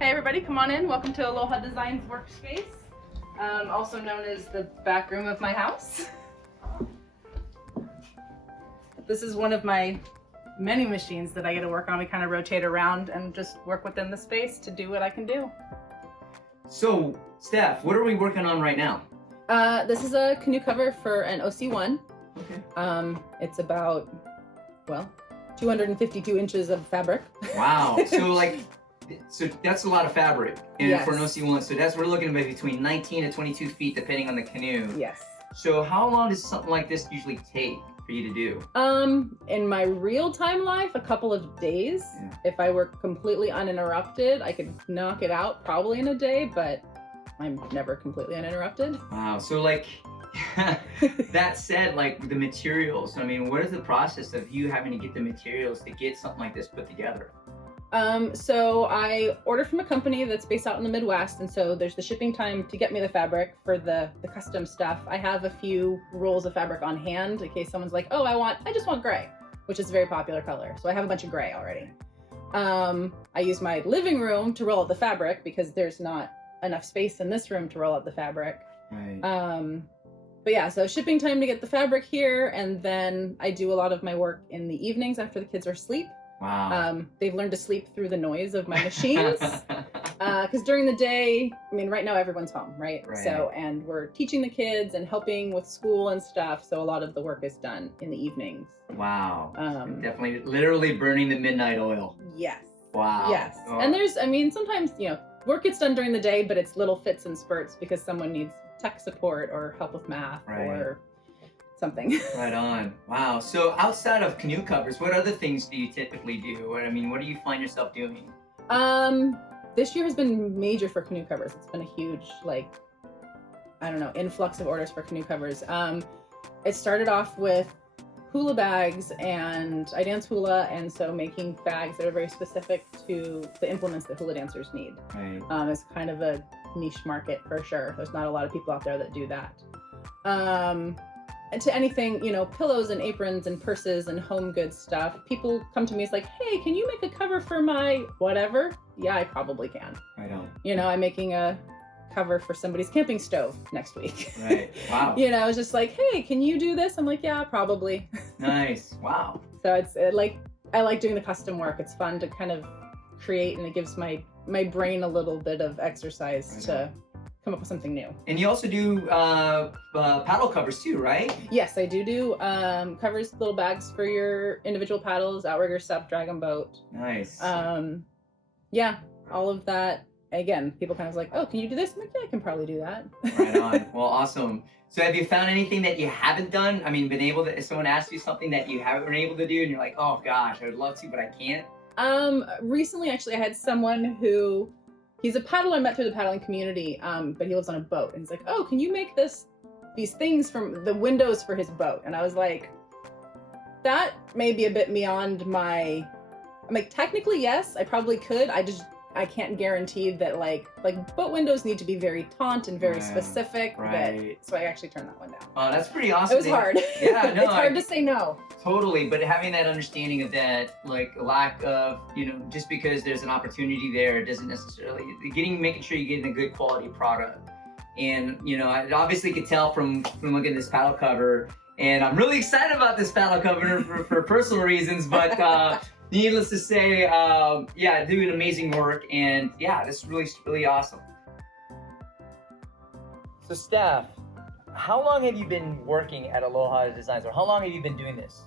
Hey everybody, come on in. Welcome to Aloha Designs workspace, also known as the back room of my house. This is one of my many machines that I get to work on. We kind of rotate around and just work within the space to do what I can do. So, Steph, what are we working on right now? This is a canoe cover for an OC1. Okay. It's about, 252 inches of fabric. Wow. So that's a lot of fabric. And Yes. for an OC1, so we're looking at between 19 to 22 feet depending on the canoe. Yes. So how long does something like this usually take for you to do? In my real-time life, a couple of days. Yeah. If I work completely uninterrupted, I could knock it out probably in a day, but I'm never completely uninterrupted. Wow. So that said, the materials, what is the process of you having to get the materials to get something like this put together? So I order from a company that's based out in the Midwest, and so there's the shipping time to get me the fabric for the custom stuff. I have a few rolls of fabric on hand in case someone's like, oh, I just want gray, which is a very popular color. So I have a bunch of gray already. I use my living room to roll out the fabric because there's not enough space in this room to roll out the fabric. Right. But yeah, so shipping time to get the fabric here, and then I do a lot of my work in the evenings after the kids are asleep. Wow. They've learned to sleep through the noise of my machines. Because during the day, right now everyone's home, right? Right. So, and we're teaching the kids and helping with school and stuff. So a lot of the work is done in the evenings. Wow. Um, Literally burning the midnight oil. Yes. Wow. Yes. Oh. And there's, sometimes, work gets done during the day, but it's little fits and spurts because someone needs tech support or help with math or something. Right on. Wow. So outside of canoe covers, what other things do you typically do? What do you find yourself doing? This year has been major for canoe covers. It's been a huge, influx of orders for canoe covers. It started off with hula bags, and I dance hula, and so making bags that are very specific to the implements that hula dancers need. Right. It's kind of a niche market for sure. There's not a lot of people out there that do that. And to anything, pillows and aprons and purses and home goods stuff. People come to me, it's like, hey, can you make a cover for my whatever? Yeah, I probably can. Right on. I'm making a cover for somebody's camping stove next week. Right. Wow. It's just like, hey, can you do this? I'm like, yeah, probably. Nice. Wow. So I like doing the custom work. It's fun to kind of create, and it gives my brain a little bit of exercise to come up with something new. And you also do paddle covers too, right? Yes, I do covers, little bags for your individual paddles, outrigger, sub, dragon boat. Nice. Yeah, all of that. Again, people kind of like, oh, can you do this? I'm like, yeah, I can probably do that. Right on. Well, awesome. So have you found anything that you haven't done? Been able to, if someone asks you something that you haven't been able to do and you're like, oh gosh, I would love to, but I can't? Recently, actually, I had someone who, he's a paddler I met through the paddling community, but he lives on a boat. And he's like, oh, can you make these things from the windows for his boat? And I was like, that may be a bit beyond I'm like, technically, yes, I probably could. I can't guarantee that like boat windows need to be very taut and very specific. Right. So I actually turned that one down. Oh, that's pretty awesome. It was hard. Yeah, no. It's hard to say no. Totally, but having that understanding of that, lack of, just because there's an opportunity there, it doesn't necessarily, making sure you're getting a good quality product. And, I obviously could tell from looking at this paddle cover, and I'm really excited about this paddle cover for personal reasons, but needless to say, doing amazing work, and yeah, this is really awesome. So Steph, how long have you been working at Aloha Designs, or how long have you been doing this?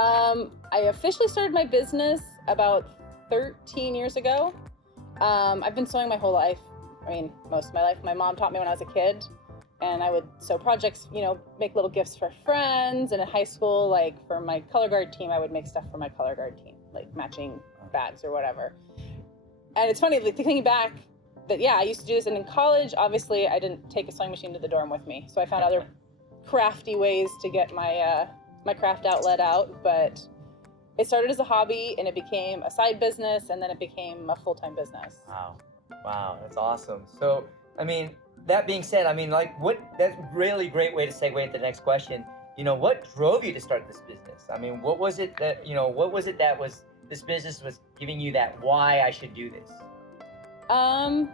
I officially started my business about 13 years ago. I've been sewing my whole life. Most of my life. My mom taught me when I was a kid, and I would sew projects, make little gifts for friends. And in high school, for my color guard team, I would make stuff for my color guard team, like matching bags or whatever. And it's funny, thinking back, that I used to do this. And in college, obviously, I didn't take a sewing machine to the dorm with me, so I found other crafty ways to get my my craft outlet out. But it started as a hobby, and it became a side business, and then it became a full-time business. Wow, that's awesome. So, that being said, that's really great way to segue into the next question. What drove you to start this business? What was it that, this business was giving you that why I should do this? Um,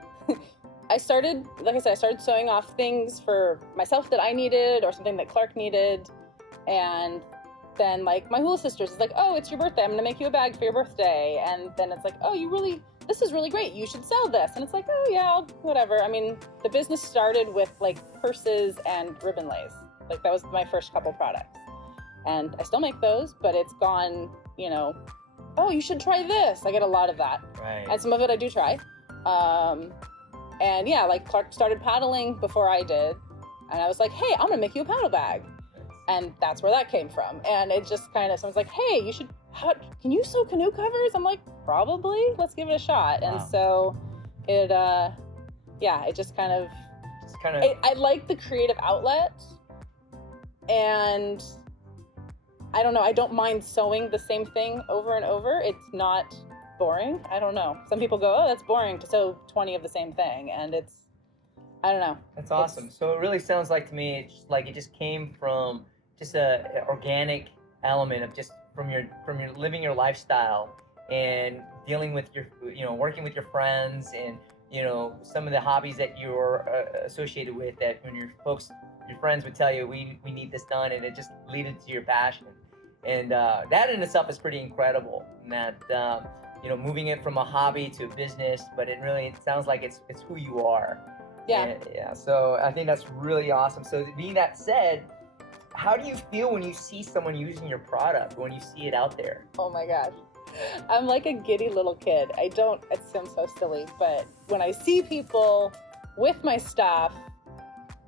I started, like I said, I started sewing off things for myself that I needed or something that Clarke needed. And then like my hula sisters is like, oh, it's your birthday. I'm gonna make you a bag for your birthday. And then it's like, oh, this is really great. You should sell this. And it's like, oh yeah, whatever. I mean, the business started with like purses and ribbon lace. Like that was my first couple products. And I still make those, but it's gone, oh, you should try this. I get a lot of that. Right. And some of it I do try. And yeah, like Clarke started paddling before I did. And I was like, hey, I'm gonna make you a paddle bag. And that's where that came from. And it just kind of, someone's like, hey, can you sew canoe covers? I'm like, probably, let's give it a shot. Wow. And so it just kind of, I like the creative outlet. And I don't know, I don't mind sewing the same thing over and over. It's not boring. I don't know. Some people go, oh, that's boring to sew 20 of the same thing. And I don't know. That's awesome. So it really sounds like to me, it's like it just came from just a organic element of just from your living your lifestyle and dealing with your, working with your friends and, some of the hobbies that you're associated with, that when your friends would tell you, we need this done, and it just lead to your passion. And that in itself is pretty incredible. And that, moving it from a hobby to a business, but it sounds like it's who you are. Yeah. And, yeah. So I think that's really awesome. So being that said, how do you feel when you see someone using your product, when you see it out there? Oh my gosh. I'm like a giddy little kid. It sounds so silly, but when I see people with my stuff,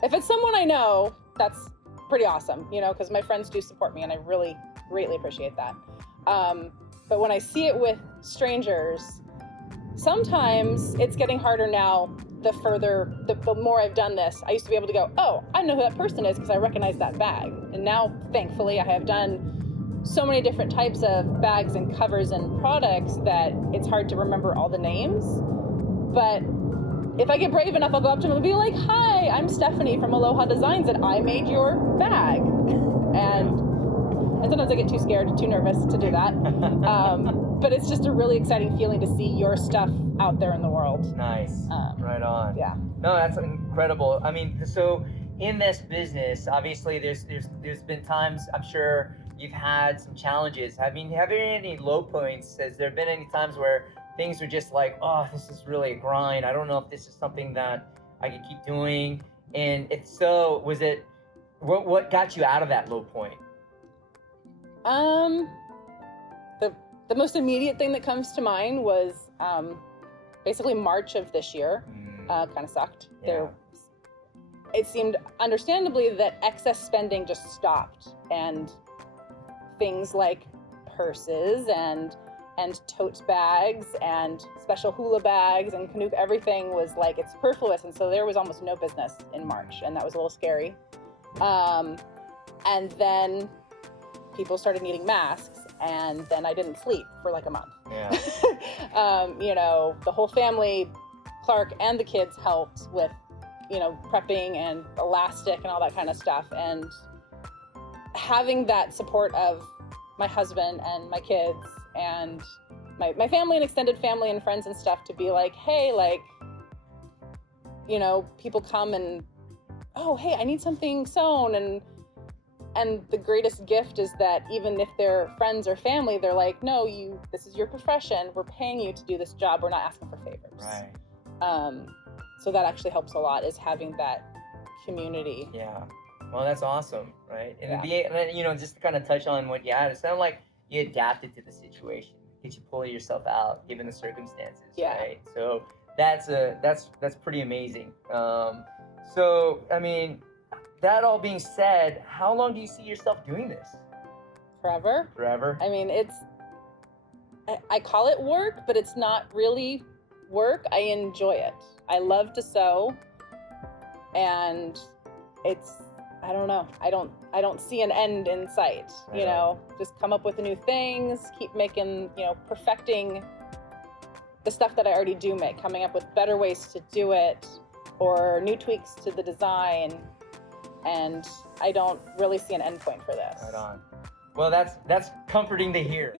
if it's someone I know, that's pretty awesome, because my friends do support me and I really greatly appreciate that. But when I see it with strangers, sometimes it's getting harder now. The more I've done this, I used to be able to go, oh, I know who that person is because I recognize that bag. And now, thankfully, I have done so many different types of bags and covers and products that it's hard to remember all the names. But if I get brave enough, I'll go up to them and be like, hi, I'm Stephanie from Aloha Designs and I made your bag. And sometimes I get too scared, too nervous to do that. But it's just a really exciting feeling to see your stuff out there in the world. Nice. Right on. Yeah. No, that's incredible. I mean, so in this business, obviously there's been times, I'm sure you've had some challenges. I mean, have there been any low points? Has there been any times where things were just like, oh, this is really a grind. I don't know if this is something that I can keep doing. And if so, was it, what got you out of that low point? The most immediate thing that comes to mind was basically March of this year. Kind of sucked. Yeah. It seemed understandably that excess spending just stopped, and things like purses and tote bags and special hula bags and canoe, everything was like, it's superfluous, and so there was almost no business in March, and that was a little scary. And then people started needing masks, and then I didn't sleep for like a month. Yeah. The whole family, Clarke and the kids helped with, prepping and elastic and all that kind of stuff. And having that support of my husband and my kids and my family and extended family and friends and stuff to be like, hey, people come and, oh, hey, I need something sewn. And the greatest gift is that even if they're friends or family, they're like, no, this is your profession. We're paying you to do this job. We're not asking for favors. Right. So that actually helps a lot, is having that community. Yeah. Well, that's awesome, right? And Yeah. just to kind of touch on what you had, it sounded like you adapted to the situation. Did you pull yourself out given the circumstances? Yeah. Right. So that's pretty amazing. So I mean, that all being said, how long do you see yourself doing this? Forever. Forever. I mean, I call it work, but it's not really work. I enjoy it. I love to sew, and I don't know. I don't see an end in sight. Just come up with new things, keep making, perfecting the stuff that I already do make, coming up with better ways to do it, or new tweaks to the design. And I don't really see an end point for this. Right on. Well, that's comforting to hear.